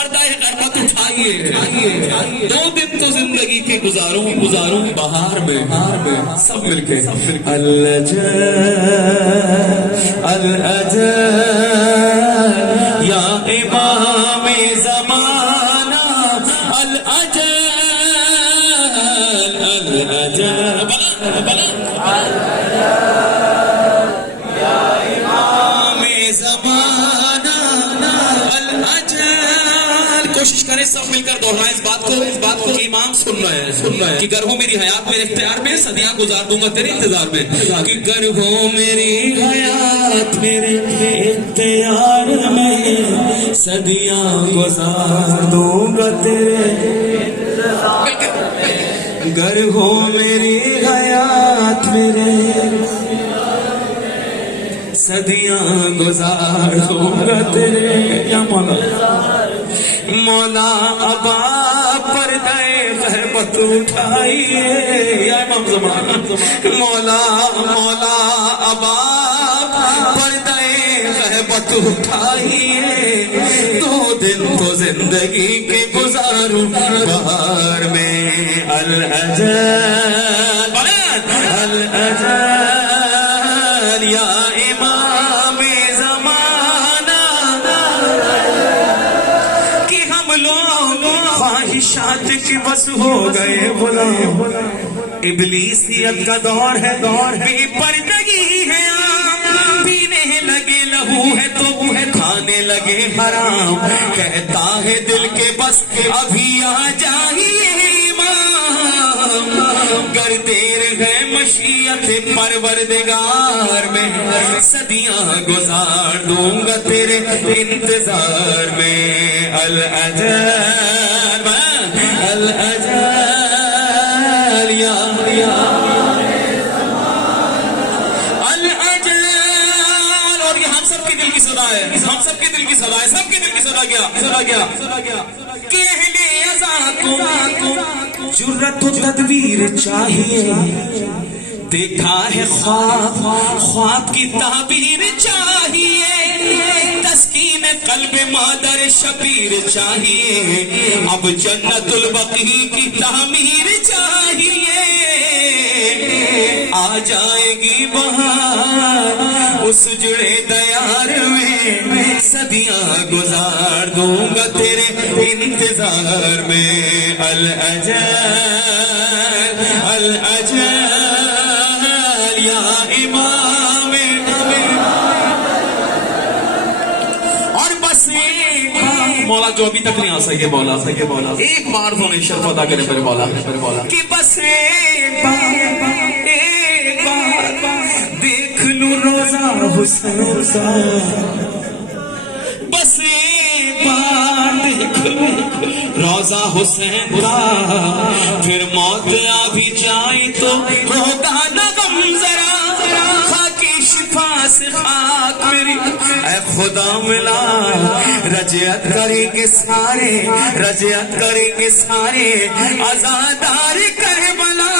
پردہ غربت اٹھائیے 2 دن تو زندگی کے گزاروں بہار میں سب مل کے الأجل یا امام زمانہ الأجل بلا کوشش کریں سب مل کر دوہرائیں اس بات کو کہ امام سن رہے ہیں کہ گر ہو میری حیات میرے اختیار میں صدیاں گزار دوں گا تیرے انتظار میں کہ گر ہو میری حیات میرے اختیار میں صدیاں گزار دوں گا تیرے گر ہو میری حیات میرے صدیاں گزار دوں گا تیرے یا مولا ابا پردہ غربت اٹھائیے یا امام زمانہ مولا ابا پردہ غربت اٹھائیے 2 دن تو زندگی کے گزاروں بہار میں الأجل یا امام زمانہ کہ ہم لوگ خواہشات کے بس ہو گئے غلام ابلیسیت کا دور ہے بے پردگی ہے پینے لگے لہو ہے تو ہے کھانے لگے حرام کہتا ہے دل کے بس ابھی آ جائیے گر دیر ہے مشیت پروردگار میں صدیاں گزار دوں گا تیرے انتظار میں الأجل یا الأجل اور یہ ہم سب کے دل کی صدا ہے سب کے دل کی صدا کیا کہ اہل عزا کو جرت و تدبیر چاہیے دیکھا ہے خواب کی تعبیر چاہیے تسکین قلب مادر شبیر چاہیے اب جنت البقیع کی تعمیر چاہیے آ جائے گی بہار اس جڑے دیار میں صدیاں گزار دوں گا تیرے انتظار میں الأجل یا امام اور بس مولا جو ابھی تک نہیں آ سکے مولا ایک بار تو نہیں شرف ادا کرے میرے مولا کہ بس ایک بار دیکھ لوں روزہ حسین کا بس ایک بار دیکھ لوں روزہ حسین کا پھر موت آ بھی جائے تو ہوگا نہ غم ذرا خاکی شفا سے خاک میری اے خدا ملا رجعت کریں گے سارے عزادار کربلا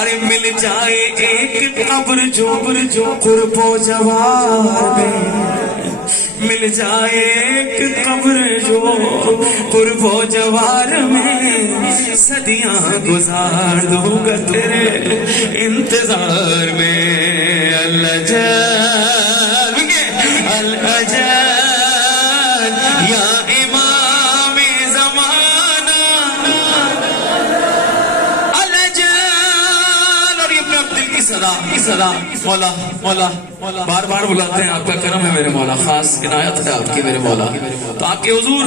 ارے مل جائے ایک قبر جو قرب و جوار میں مل جائے ایک قبر جو قرب و جوار میں صدیاں گزار دوں گا تیرے انتظار میں الأجل یا امام زمانہ الأجل اور یہ اپنے دل کی صدا مولا بار بلاتے ہیں آپ کا کرم ہے میرے مولا خاص عنایت ہے آپ کی میرے مولا تو آپ کے حضور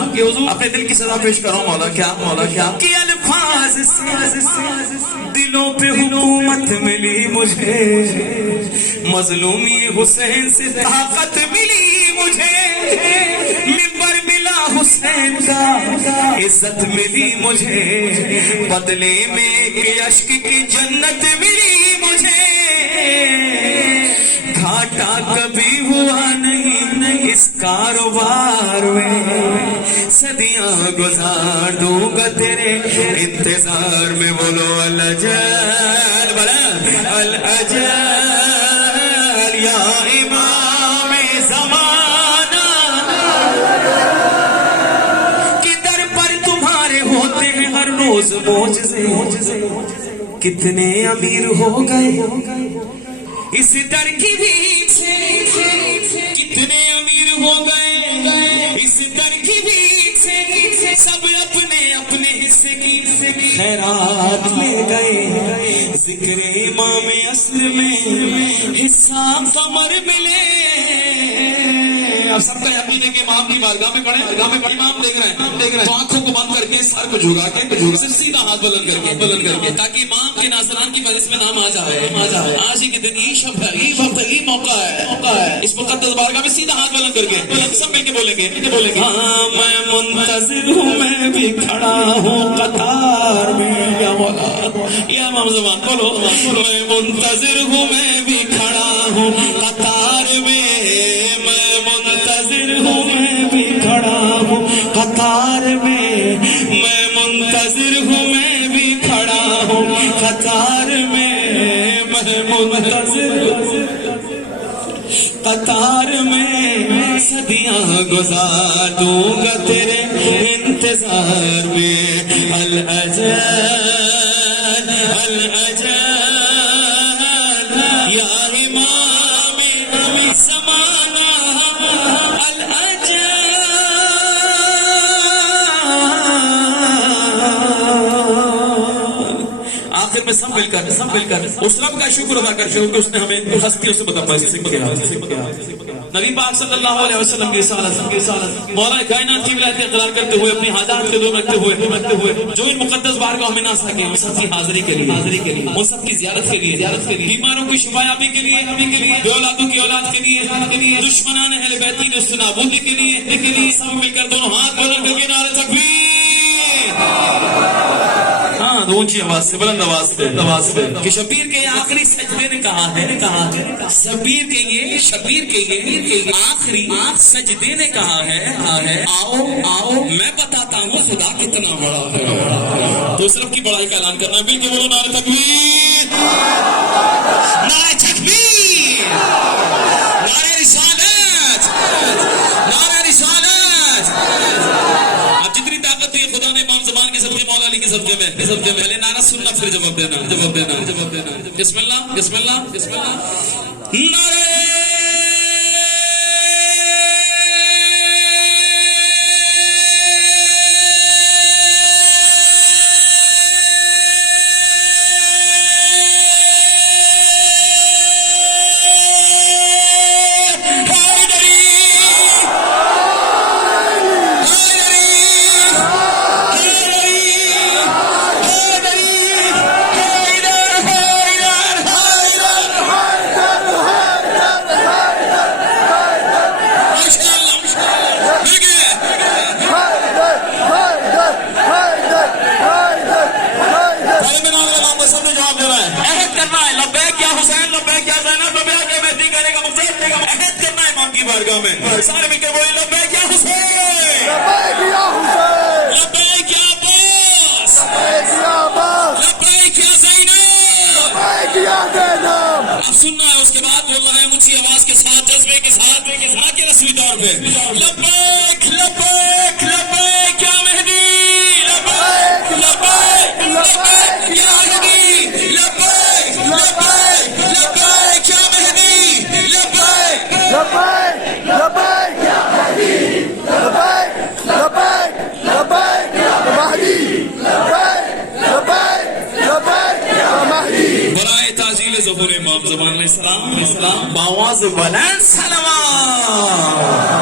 اپنے دل کی صدا پیش کرو مولا کیا کہ الفاظ سے دلوں پہ حکومت ملی مجھے مظلومی حسین سے طاقت ملی مجھے منبر ملا حسین کا عزت ملی مجھے بدلے میں ایک عشق کی جنت ملی مجھے گھاٹا کبھی ہوا نہیں اس کاروبار میں صدیاں گزار دوں گا تیرے انتظار میں بولو الأجل یا امام زمانہ روز معجزے کتنے امیر ہو گئے اس در کی بیچ سے کتنے امیر ہو گئے اس در کی بیچ سے سب اپنے اپنے حصے کی خیرات لے گئے ذکر امام عصر میں حصہ قمر ملے اب سب کا یقین ہے کہ امام کی بارگاہ میں کھڑے امام دیکھ رہے ہیں تو آنکھوں کو بند کر کے سر کو جھکا کے صرف سیدھا ہاتھ بلند کر کے تاکہ امام کے ناظران کی فہرست میں نام آ جائے آج ہی کے دن یہ شب ہے یہ وقت ہے یہ موقع ہے اس مقدس بارگاہ میں سیدھا ہاتھ بلند کر کے سب مل کے بولیں گے ہاں میں منتظر ہوں میں بھی کھڑا ہوں قطار میں یا مولا یا امام زمان بولو میں منتظر ہوں میں بھی کھڑا ہوں قطار میں منتظر ہوں میں بھی کھڑا ہوں قطار میں میں منتظر ہوں میں بھی کھڑا ہوں قطار میں میں منتظر قطار میں صدیاں گزار دوں گا تیرے انتظار میں الاجل یا امام زمانہ آخر میں سب مل کر اس رب کا شکر ادا کرتے ہیں کہ اس نے ہمیں ہستیوں سے کیا نبی پاک صلی اللہ علیہ وسلم کی رسالت مولا کائنات کی ولایت اقرار کرتے ہوئے اپنی حاجات کے دور رکھتے ہوئے جو ان مقدس بارگاہ میں نہ سکے ان سب کی حاضری کے لیے ان سب کی زیارت کے لیے بیماروں کی شفا یابی کے لیے بے اولادوں کی اولاد کے لیے دشمنان اہل بیت کی نست نابودی کے لیے سب مل کر دونوں ہاتھ بلند کر کے نعرہ تکبیر ہاں اونچی آواز سے بلند آواز سے کہ شبیر کے آخری سجدے نے کہا ہے شبیر کے آخری سجدے نے کہا ہے آؤ میں بتاتا ہوں خدا کتنا بڑا ہے تو اس رب کی بڑائی کا اعلان کرنا ہے مل کے بولو نعرہ تکبیر نعرہ تکبیر نعرہ رسالت اب جتنی طاقت ہے خدا نے امام زمان کے صدقے مولا علی کے صدقے میں پہلے نعرہ سننا پھر جواب دینا بسم اللہ نعرہ سارے مل کے بولے لبیک یا حسین لبیک یا حسین لبیک یا عباس لبیک یا زینب لبیک یا زینب اب سننا ہے اس کے بعد بولنا ہے اونچی آواز کے ساتھ جذبے کے ساتھ کے رسمی طور پہ لبیک لبیک لبیک یا مہدی لبیک لبیک لبیک یا مہدی لبیک لبیک لبیک یا مہدی لبیک لبیک لبیک یا مہدی لبیک لبیک لبیک یا مہدی لبیک لبیک لبیک یا مہدی برائے تعظیم ظہور امام زمان علیہ السلام باواز بلند سلام